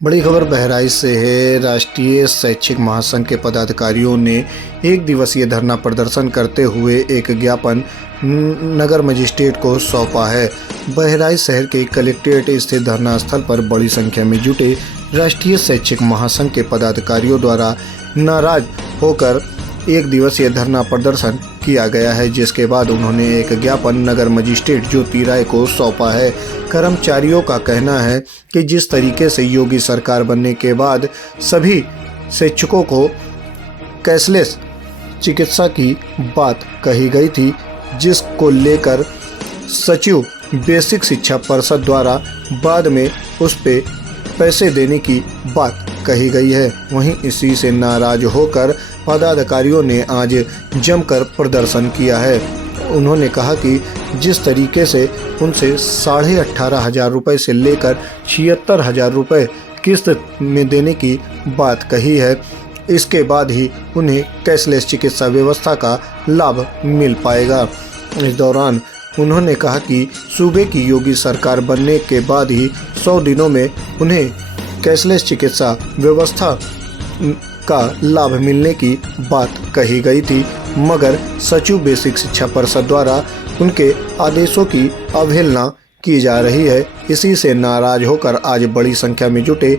बड़ी खबर बहराइच से है। राष्ट्रीय शैक्षिक महासंघ के पदाधिकारियों ने एक दिवसीय धरना प्रदर्शन करते हुए एक ज्ञापन नगर मजिस्ट्रेट को सौंपा है। बहराइच शहर के कलेक्ट्रेट स्थित धरना स्थल पर बड़ी संख्या में जुटे राष्ट्रीय शैक्षिक महासंघ के पदाधिकारियों द्वारा नाराज होकर एक दिवसीय धरना प्रदर्शन किया गया है, जिसके बाद उन्होंने एक ज्ञापन नगर मजिस्ट्रेट ज्योति राय को सौंपा है। कर्मचारियों का कहना है कि जिस तरीके से योगी सरकार बनने के बाद सभी शिक्षकों को कैशलेस चिकित्सा की बात कही गई थी, जिसको लेकर सचिव बेसिक शिक्षा परिषद द्वारा बाद में उस पे पैसे देने की बात कही गई है। वहीं इसी से नाराज होकर पदाधिकारियों ने आज जमकर प्रदर्शन किया है। उन्होंने कहा कि जिस तरीके से उनसे 18,500 रुपये से लेकर 76,000 रुपये किस्त में देने की बात कही है, इसके बाद ही उन्हें कैशलेस चिकित्सा व्यवस्था का लाभ मिल पाएगा। इस दौरान उन्होंने कहा कि सूबे की योगी सरकार बनने के बाद ही 100 दिनों में उन्हें कैशलेस चिकित्सा व्यवस्था का लाभ मिलने की बात कही गई थी, मगर सचिव बेसिक शिक्षा परिषद द्वारा उनके आदेशों की अवहेलना की जा रही है। इसी से नाराज होकर आज बड़ी संख्या में जुटे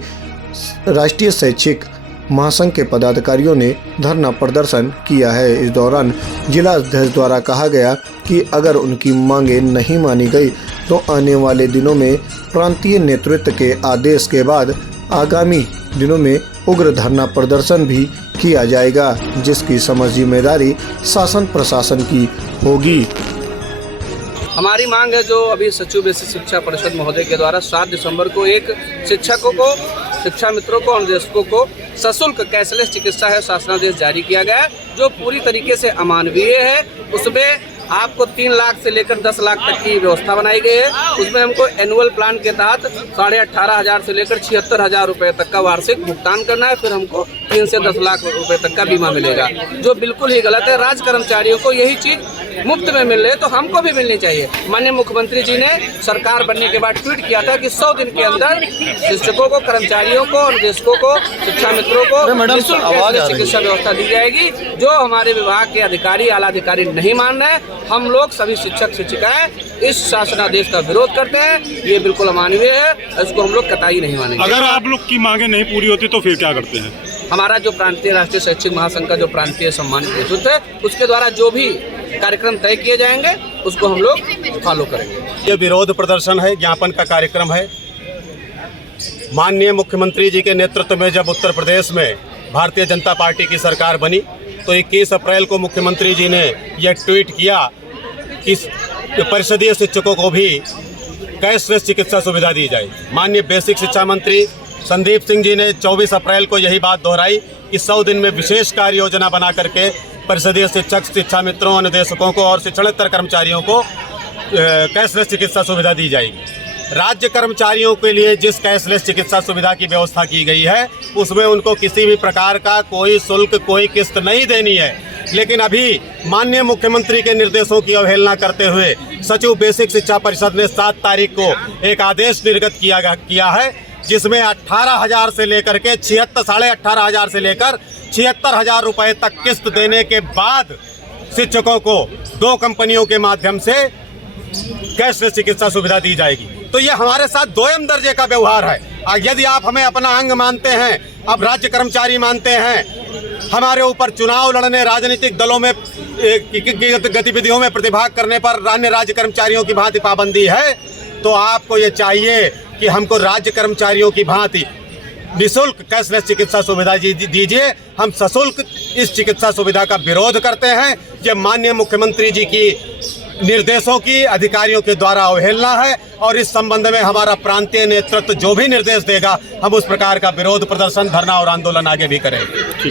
राष्ट्रीय शैक्षिक महासंघ के पदाधिकारियों ने धरना प्रदर्शन किया है। इस दौरान जिला अध्यक्ष द्वारा कहा गया कि अगर उनकी मांगें नहीं मानी गई तो आने वाले दिनों में प्रांतीय नेतृत्व के आदेश के बाद आगामी दिनों में उग्र धरना प्रदर्शन भी किया जाएगा, जिसकी समझ जिम्मेदारी शासन प्रशासन की होगी। हमारी मांग है जो अभी सचिव बेसिक शिक्षा परिषद महोदय के द्वारा 7 दिसंबर को एक शिक्षकों को, शिक्षा मित्रों को, अनुदेशकों को सशुल्क कैशलेस चिकित्सा है शासनादेश जारी किया गया है, जो पूरी तरीके से अमानवीय है। उसमें आपको 3 लाख से लेकर 10 लाख तक की व्यवस्था बनाई गई है। उसमें हमको एनुअल प्लान के तहत 18,500 से लेकर 76,000 रुपये तक का वार्षिक भुगतान करना है। फिर हमको 3 से 10 लाख रुपए तक का बीमा मिलेगा, जो बिल्कुल ही गलत है। राज्य कर्मचारियों को यही चीज़ मुफ्त में मिल रही है तो हमको भी मिलनी चाहिए। माननीय मुख्यमंत्री जी ने सरकार बनने के बाद ट्वीट किया था कि 100 दिन के अंदर शिक्षकों को, कर्मचारियों को, अनुदेशकों को, शिक्षा मित्रों को निःशुल्क चिकित्सा व्यवस्था दी जाएगी। जो हमारे विभाग के अधिकारी, आला अधिकारी नहीं मान रहे, हम लोग सभी शिक्षक शिक्षिकाएं इस शासनादेश का विरोध करते हैं। ये बिल्कुल अमानवीय है, इसको हम लोग कतई नहीं मानेंगे। अगर आप लोग की मांगे नहीं पूरी होती तो फिर क्या करते हैं? हमारा जो प्रांतीय राष्ट्रीय शैक्षिक महासंघ का जो प्रांतीय सम्मानित नेतृत्व है, उसके द्वारा जो भी कार्यक्रम तय किए जाएंगे उसको हम लोग फॉलो करेंगे। ये विरोध प्रदर्शन है, ज्ञापन का कार्यक्रम है। माननीय मुख्यमंत्री जी के नेतृत्व में जब उत्तर प्रदेश में भारतीय जनता पार्टी की सरकार बनी तो 21 अप्रैल को मुख्यमंत्री जी ने यह ट्वीट किया कि परिषदीय शिक्षकों को भी कैशलेस चिकित्सा सुविधा दी जाए। माननीय बेसिक शिक्षा मंत्री संदीप सिंह जी ने 24 अप्रैल को यही बात दोहराई कि 100 दिन में विशेष कार्य योजना बना करके परिषदीय शिक्षक, शिक्षा मित्रों, अनुदेशकों को और शिक्षणेतर कर्मचारियों को कैशलेस चिकित्सा सुविधा दी जाएगी। राज्य कर्मचारियों के लिए जिस कैशलेस चिकित्सा सुविधा की व्यवस्था की गई है उसमें उनको किसी भी प्रकार का कोई शुल्क, कोई किस्त नहीं देनी है। लेकिन अभी माननीय मुख्यमंत्री के निर्देशों की अवहेलना करते हुए सचिव बेसिक शिक्षा परिषद ने 7 तारीख को एक आदेश निर्गत किया है, जिसमें 18,000 से लेकर के 18,500 से लेकर 76,000 रुपये तक किस्त देने के बाद शिक्षकों को 2 कंपनियों के माध्यम से कैशलेस चिकित्सा सुविधा दी जाएगी। तो ये हमारे साथ दोयम दर्जे का व्यवहार है। यदि आप हमें अपना अंग मानते हैं, अब राज्य कर्मचारी मानते हैं, हमारे ऊपर चुनाव लड़ने, राजनीतिक दलों में गतिविधियों में प्रतिभाग करने पर अन्य राज्य कर्मचारियों की भांति पाबंदी है, तो आपको ये चाहिए कि हमको राज्य कर्मचारियों की भांति निःशुल्क कैशलेस चिकित्सा सुविधा दीजिए। हम सशुल्क इस चिकित्सा सुविधा का विरोध करते हैं। ये माननीय मुख्यमंत्री जी की निर्देशों की अधिकारियों के द्वारा अवहेलना है और इस संबंध में हमारा प्रांतीय नेतृत्व जो भी निर्देश देगा हम उस प्रकार का विरोध प्रदर्शन, धरना और आंदोलन आगे भी करेंगे।